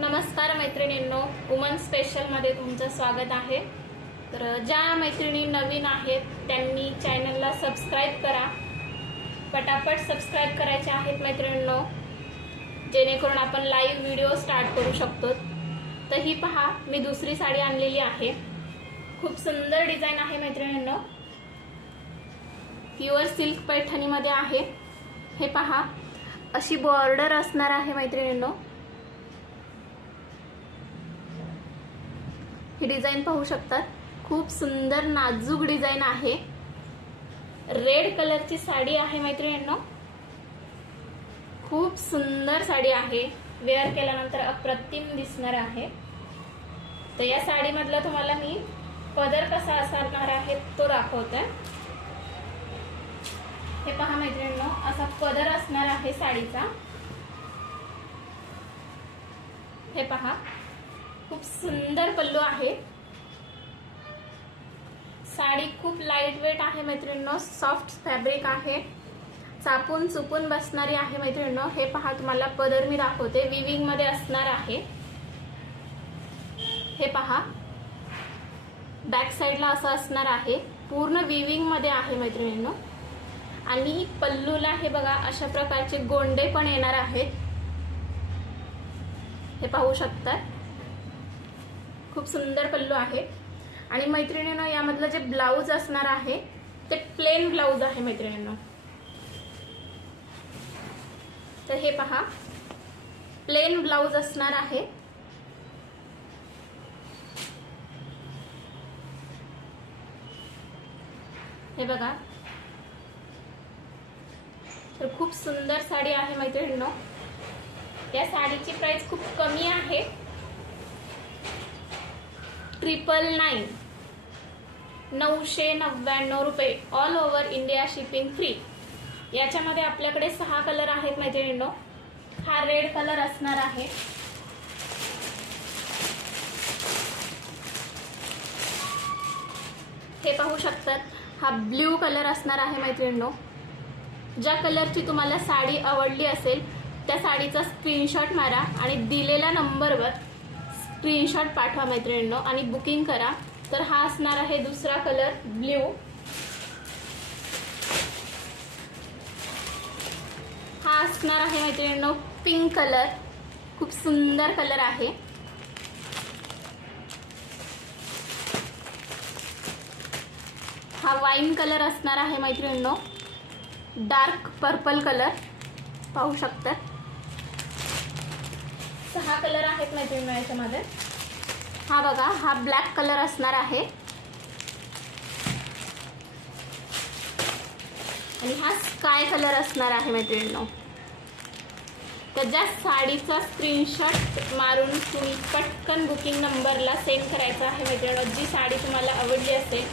नमस्कार मैत्रिणींनो, वुमन स्पेशलमध्ये तुमचं स्वागत आहे। तर ज्या मैत्रिणी नवीन आहेत त्यांनी चॅनलला सबस्क्राइब करा, पटापट सबस्क्राइब करायचे आहेत मैत्रिणींनो, जेणेकरून आपण लाईव्ह व्हिडिओ स्टार्ट करू शकतो। तर ही पहा, मी दुसरी साडी आणलेली आहे। खूप सुंदर डिझाइन आहे मैत्रिणींनो, प्युअर सिल्क पैठणीमध्ये आहे। हे पहा, अशी बॉर्डर असणार आहे मैत्रिणींनो। ही डिझाइन पाहू शकतात, खूप सुंदर नाजूक डिझाइन आहे। रेड कलरची साडी आहे मैत्रिणींनो, खूप सुंदर साडी आहे, वेअर केल्यानंतर अप्रतिम दिसणार आहे। तर या साडी मधला तुम्हाला मी पदर कसा असणार आहे तो दाखवते। हे पहा मैत्रिणींनो, असा पदर असणार आहे साडीचा। हे पहा, खूप सुंदर पल्लू आहे। साडी खूप लाईट वेट आहे मैत्रिणींनो, सॉफ्ट फॅब्रिक आहे, चापून चुपून बसणारी आहे मैत्रिणींनो। हे पहा, तुम्हाला पदर मी दाखवते, विविंग मध्ये असणार आहे। हे पहा, बॅक साइडला असं असणार आहे, पूर्ण विविंग मध्ये आहे मैत्रिणींनो। आणि पल्लूला हे बघा, अशा प्रकारचे गोंडे पण येणार आहेत, हे पाहू शकता। खूप सुंदर पल्लू आहे। आणि मैत्रिणींनो, यामधलं जे ब्लाउज असणार आहे ते प्लेन ब्लाउज आहे मैत्रिणींनो। तर हे पहा, प्लेन ब्लाउज असणार आहे। हे बघा, तर खूप सुंदर साडी आहे मैत्रिणींनो। या साडीची प्राइस खूप कमी आहे, 999 999 रुपये, all over India shipping free. याच्यामध्ये आपल्याकडे 6 कलर आहेत मैत्रिणींनो। हा रेड कलर असणार आहे, हे पाहू शकतात। हा ब्ल्यू कलर असणार आहे मैत्रिणींनो। ज्या कलरची तुम्हाला साडी आवडली असेल त्या साडीचा स्क्रीनशॉट मारा आणि दिलेल्या नंबरवर स्क्रीनशॉट पाठवा मैत्रिणींनो आणि बुकिंग करा। तर हा असणार आहे दुसरा कलर, ब्ल्यू। हा असणार आहे मैत्रिणींनो पिंक कलर, खूप सुंदर कलर आहे। हा वाईन कलर असणार आहे मैत्रिणींनो, डार्क पर्पल कलर पाहू शकता। 6 कलर आहेत मैत्रिणींनो याच्यामध्ये। हा बघा, हा ब्लॅक कलर असणार आहे आणि हा स्काय कलर असणार आहे मैत्रिणींनो। तर ज्या साडीचा स्क्रीनशॉट मारून तुम्ही पटकन बुकिंग नंबरला सेंड करायचा आहे मैत्रिणींनो। जी साडी तुम्हाला आवडली असेल